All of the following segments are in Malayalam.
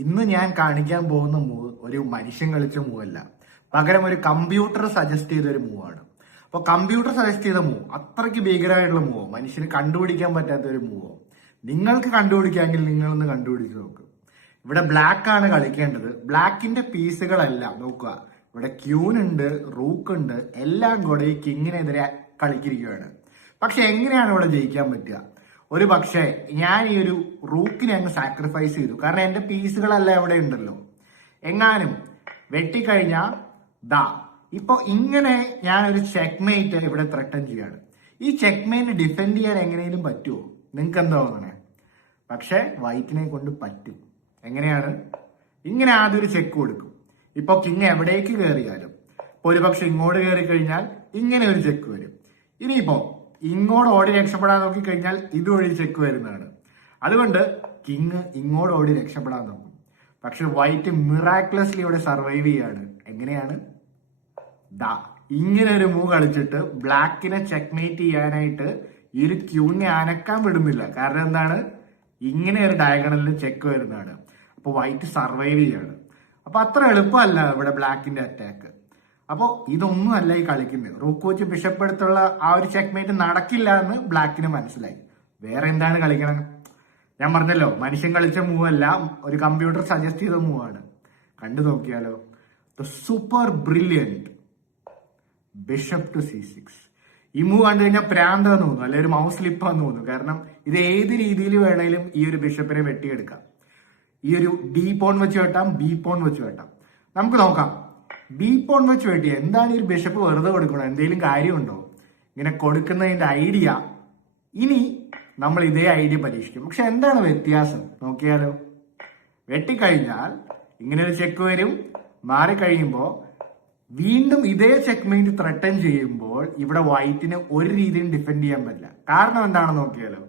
ഇന്ന് ഞാൻ കാണിക്കാൻ പോകുന്ന മൂവ് ഒരു മനുഷ്യൻ കളിച്ച മൂവല്ല, പകരം ഒരു കമ്പ്യൂട്ടർ സജസ്റ്റ് ചെയ്ത ഒരു മൂവാണ്. അപ്പൊ കമ്പ്യൂട്ടർ സജസ്റ്റ് ചെയ്ത മൂവ് അത്രയ്ക്ക് ഭീകരമായിട്ടുള്ള മൂവോ, മനുഷ്യന് കണ്ടുപിടിക്കാൻ പറ്റാത്ത ഒരു മൂവോ. നിങ്ങൾക്ക് കണ്ടുപിടിക്കാമെങ്കിൽ നിങ്ങളൊന്ന് കണ്ടുപിടിച്ച് നോക്ക്. ഇവിടെ ബ്ലാക്ക് ആണ് കളിക്കേണ്ടത്. ബ്ലാക്കിന്റെ പീസുകളെല്ലാം നോക്കുക. ഇവിടെ ക്യൂൻ ഉണ്ട്, റൂക്ക് ഉണ്ട്, എല്ലാം കൂടെ ഈ കിങ്ങിനെതിരെ കളിക്കിരിക്കുകയാണ്. പക്ഷെ എങ്ങനെയാണ് ഇവിടെ ജയിക്കാൻ പറ്റുക? ഒരു പക്ഷേ ഞാൻ ഈ ഒരു റൂക്കിനെ അങ്ങ് സാക്രിഫൈസ് ചെയ്തു, കാരണം എന്റെ പീസുകളെല്ലാം ഇവിടെ ഉണ്ടല്ലോ. എങ്ങാനും വെട്ടിക്കഴിഞ്ഞാ ദാ ഇപ്പൊ ഇങ്ങനെ ഞാൻ ഒരു ചെക്ക്മേറ്റ് ഇവിടെ ത്രട്ടൺ ചെയ്യാണ്. ഈ ചെക്ക്മേറ്റ് ഡിഫെൻഡ് ചെയ്യാൻ എങ്ങനെയും പറ്റുമോ? നിങ്ങൾക്ക് എന്താ തോന്നണേ? പക്ഷെ വൈറ്റിനെ കൊണ്ട് പറ്റും. എങ്ങനെയാണ്? ഇങ്ങനെ ആദ്യം ഒരു ചെക്ക് കൊടുക്കും. ഇപ്പൊ കിങ് എവിടേക്ക് കയറിയാലും, ഇപ്പൊ ഒരുപക്ഷെ ഇങ്ങോട്ട് കയറി കഴിഞ്ഞാൽ ഇങ്ങനെ ഒരു ചെക്ക് വരും. ഇനിയിപ്പോ ഇങ്ങോട്ട് ഓടി രക്ഷപ്പെടാൻ നോക്കിക്കഴിഞ്ഞാൽ ഇതുവഴി ചെക്ക് വരുന്നതാണ്. അതുകൊണ്ട് കിങ് ഇങ്ങോട്ട് ഓടി രക്ഷപ്പെടാൻ നോക്കും. പക്ഷെ വൈറ്റ് മിറാക്കുലസ്ലി ഇവിടെ സർവൈവ് ചെയ്യാണ്. എങ്ങനെയാണ്? ദാ ഇങ്ങനെ ഒരു മൂവ് കളിച്ചിട്ട് ബ്ലാക്കിനെ ചെക്ക്മേറ്റ് ചെയ്യാനായിട്ട് ഈ ഒരു ക്യൂനെ അനക്കാൻ വിടുന്നില്ല. കാരണം എന്താണ്? ഇങ്ങനെ ഒരു ഡയഗണലിൽ ചെക്ക് വരുന്നതാണ്. അപ്പൊ വൈറ്റ് സർവൈവ് ചെയ്യാണ്. അപ്പൊ അത്ര എളുപ്പമല്ല ഇവിടെ ബ്ലാക്കിന്റെ അറ്റാക്ക്. അപ്പോ ഇതൊന്നും അല്ല ഈ കളിക്കുന്നത്. റൂക്ക് വെച്ച് ബിഷപ്പ് എടുത്തുള്ള ആ ഒരു ചെക്ക്മേറ്റ് നടക്കില്ല എന്ന് ബ്ലാക്കിന് മനസ്സിലായി. വേറെ എന്താണ് കളിക്കണം? ഞാൻ പറഞ്ഞല്ലോ, മനുഷ്യൻ കളിച്ച മൂവ് അല്ല, ഒരു കമ്പ്യൂട്ടർ സജസ്റ്റ് ചെയ്ത മൂവാണ്. കണ്ടു നോക്കിയാലോ. Super brilliant bishop to C6. ഈ മൂവ് കണ്ടു കഴിഞ്ഞാൽ പ്രാന്താന്ന് തോന്നുന്നു, അല്ലെ ഒരു മൗസ് സ്ലിപ്പാന്ന് തോന്നുന്നു. കാരണം ഇത് ഏത് രീതിയിൽ വേണേലും ഈ ഒരു ബിഷപ്പിനെ വെട്ടിയെടുക്കാം. ഈ ഒരു ഡി പോൺ വെച്ച് വെട്ടാം, ബി പോൺ വെച്ച് വെട്ടാം. നമുക്ക് നോക്കാം. ബി പോൺ വെച്ച് വെട്ടിയ എന്താണ് ഈ ഒരു ബിഷപ്പ് വെറുതെ കൊടുക്കണം? എന്തെങ്കിലും കാര്യമുണ്ടോ? ഇങ്ങനെ കൊടുക്കുന്നതിന്റെ ഐഡിയ. ഇനി നമ്മൾ ഇതേ ഐഡിയ പരീക്ഷിക്കും. പക്ഷെ എന്താണ് വ്യത്യാസം നോക്കിയാലോ. വെട്ടിക്കഴിഞ്ഞാൽ ഇങ്ങനെ ഒരു ചെക്ക് വരും. മാറിക്കഴിയുമ്പോ വീണ്ടും ഇതേ ചെക്ക്മേറ്റ് ത്രട്ടൺ ചെയ്യുമ്പോൾ ഇവിടെ വൈറ്റിന് ഒരു രീതിയും ഡിഫെൻഡ് ചെയ്യാൻ പറ്റില്ല. കാരണം എന്താണെന്ന് നോക്കിയാലോ.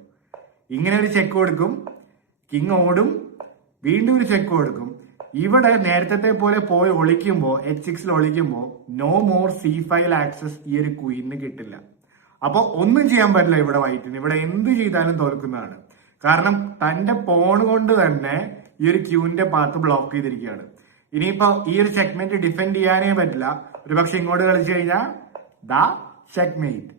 ഇങ്ങനെ ഒരു ചെക്ക് കൊടുക്കും, കിങ് ഓടും, വീണ്ടും ഒരു ചെക്ക് കൊടുക്കും. ഇവിടെ നേരത്തെ പോലെ പോയി ഒളിക്കുമ്പോ H6 ഒളിക്കുമ്പോ നോ മോർ C5 ആക്സസ് ഈ ഒരു ക്വീനിന് കിട്ടില്ല. അപ്പൊ ഒന്നും ചെയ്യാൻ പറ്റില്ല ഇവിടെ വൈറ്റിന്. ഇവിടെ എന്ത് ചെയ്താലും തോൽക്കുന്നതാണ്. കാരണം തന്റെ പോൺ കൊണ്ട് തന്നെ ഈ ഒരു ക്യൂവിന്റെ പാത്ത് ബ്ലോക്ക് ചെയ്തിരിക്കുകയാണ്. ഇനിയിപ്പോ ഈ ഒരു ചെക്ക്മേറ്റ് ഡിഫെൻഡ് ചെയ്യാനേ പറ്റില്ല. ഒരുപക്ഷെ ഇങ്ങോട്ട് കളിച്ചു കഴിഞ്ഞാൽ ദാ ചെക്ക്മേറ്റ്.